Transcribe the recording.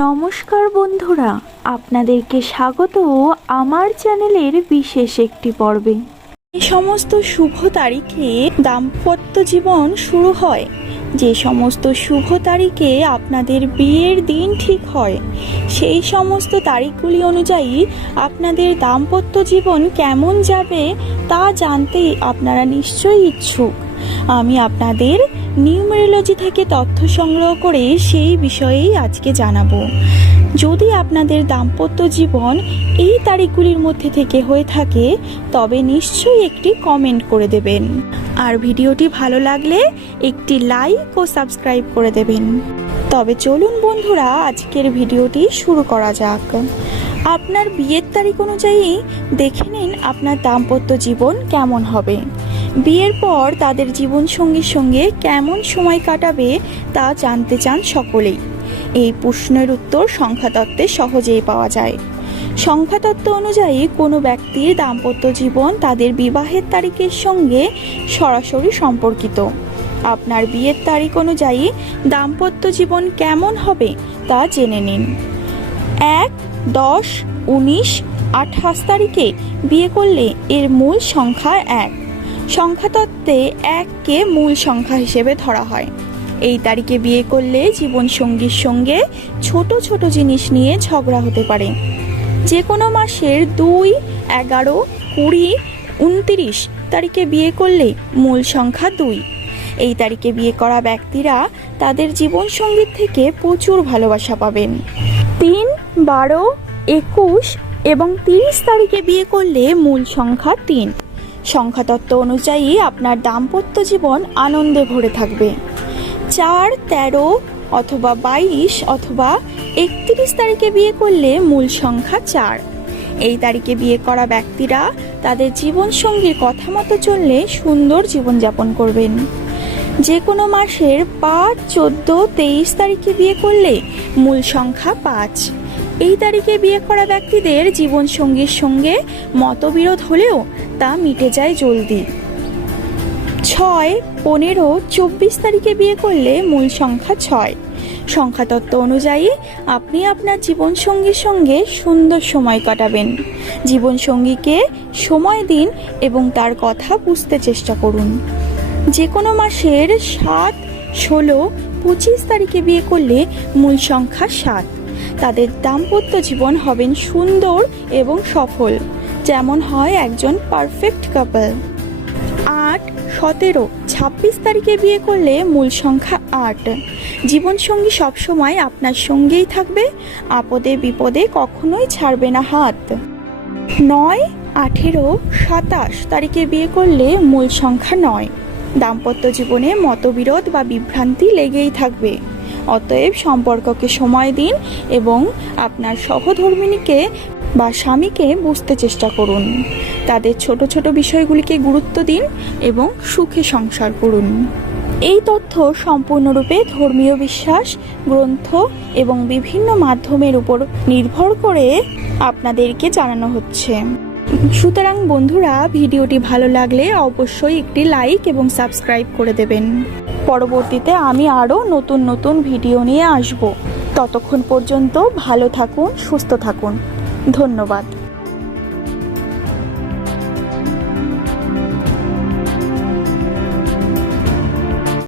নমস্কার বন্ধুরা, আপনাদেরকে স্বাগত আমার চ্যানেলের বিশেষ একটি পর্বে। এই সমস্ত শুভ তারিখে দাম্পত্য জীবন শুরু হয়। যে সমস্ত শুভ তারিখে আপনাদের বিয়ের দিন ঠিক হয়, সেই সমস্ত তারিখগুলি অনুযায়ী আপনাদের দাম্পত্য জীবন কেমন যাবে তা জানতে আপনারা নিশ্চয়ই ইচ্ছুক। আমি আপনাদের নিউমেরোলজি থেকে তথ্য সংগ্রহ করে সেই বিষয়েই আজকে জানাব। যদি আপনাদের দাম্পত্য জীবন এই তারিখগুলির মধ্যে থেকে হয়ে থাকে, তবে নিশ্চয়ই একটি কমেন্ট করে দেবেন। আর ভিডিওটি ভালো লাগলে একটি লাইক ও সাবস্ক্রাইব করে দেবেন। তবে চলুন বন্ধুরা, আজকের ভিডিওটি শুরু করা যাক। আপনার বিয়ের তারিখ অনুযায়ী দেখে নিন আপনার দাম্পত্য জীবন কেমন হবে। বিয়ের পর তাদের জীবনসঙ্গীর সঙ্গে কেমন সময় কাটাবে তা জানতে চান সকলেই। এই প্রশ্নের উত্তর সংখ্যাতত্ত্বে সহজেই পাওয়া যায়। সংখ্যাতত্ত্ব অনুযায়ী কোনো ব্যক্তির দাম্পত্য জীবন তাদের বিবাহের তারিখের সঙ্গে সরাসরি সম্পর্কিত। আপনার বিয়ের তারিখ অনুযায়ী দাম্পত্য জীবন কেমন হবে তা জেনে নিন। এক, দশ, উনিশ, আঠাশ তারিখে বিয়ে করলে এর মূল সংখ্যা এক। সংখ্যাতত্ত্বে এককে মূল সংখ্যা হিসেবে ধরা হয়। এই তারিখে বিয়ে করলে জীবনসঙ্গীর সঙ্গে ছোট ছোট জিনিস নিয়ে ঝগড়া হতে পারে। যে কোনো মাসের দুই, এগারো, কুড়ি, উনতিরিশ তারিখে বিয়ে করলে মূল সংখ্যা দুই। এই তারিখে বিয়ে করা ব্যক্তিরা তাদের জীবনসঙ্গীর থেকে প্রচুর ভালোবাসা পাবেন। তিন, বারো, একুশ এবং তিরিশ তারিখে বিয়ে করলে মূল সংখ্যা তিন। সংখ্যাতত্ত্ব অনুযায়ী আপনার দাম্পত্য জীবন আনন্দে ভরে থাকবে। চার, তেরো অথবা বাইশ অথবা একত্রিশ তারিখে বিয়ে করলে মূল সংখ্যা চার। এই তারিখে বিয়ে করা ব্যক্তিরা তাদের জীবনসঙ্গীর কথা মতো চললে সুন্দর জীবনযাপন করবেন। যে কোনো মাসের পাঁচ, চোদ্দ, তেইশ তারিখে বিয়ে করলে মূল সংখ্যা পাঁচ। এই তারিখে বিয়ে করা ব্যক্তিদের জীবনসঙ্গীর সঙ্গে মতবিরোধ হলেও তা মিটে যায় জলদি। ছয়, পনেরো, চব্বিশ তারিখে বিয়ে করলে মূল সংখ্যা ছয়। সংখ্যাতত্ত্ব অনুযায়ী আপনি আপনার জীবনসঙ্গীর সঙ্গে সুন্দর সময় কাটাবেন। জীবনসঙ্গীকে সময় দিন এবং তার কথা বুঝতে চেষ্টা করুন। যে কোনো মাসের সাত, ষোলো, পঁচিশ তারিখে বিয়ে করলে মূল সংখ্যা সাত। তাদের দাম্পত্য জীবন হবেন সুন্দর এবং সফল। যেমন হয় একজন পারফেক্ট কাপল আট, সতেরো, ছাব্বিশ তারিখে বিয়ে করলে মূল সংখ্যা আট। জীবনসঙ্গী সবসময় আপনার সঙ্গেই থাকবে, আপদে বিপদে কখনোই ছাড়বে না হাত। নয়, আঠেরো, সাতাশ তারিখে বিয়ে করলে মূল সংখ্যা নয়। দাম্পত্য জীবনে মতবিরোধ বা বিভ্রান্তি লেগেই থাকবে। অতএব সম্পর্ককে সময় দিন এবং আপনার সহধর্মিণীকে বা স্বামীকে বুঝতে চেষ্টা করুন। তাদের ছোট ছোট বিষয়গুলিকে গুরুত্ব দিন এবং সুখে সংসার করুন। এই তথ্য সম্পূর্ণরূপে ধর্মীয় বিশ্বাস, গ্রন্থ এবং বিভিন্ন মাধ্যমের উপর নির্ভর করে আপনাদেরকে জানানো হচ্ছে। সুতরাং বন্ধুরা, ভিডিওটি ভালো লাগলে অবশ্যই একটি লাইক এবং সাবস্ক্রাইব করে দেবেন। পরবর্তীতে আমি আরও নতুন নতুন ভিডিও নিয়ে আসব। ততক্ষণ পর্যন্ত ভালো থাকুন, সুস্থ থাকুন। ধন্যবাদ।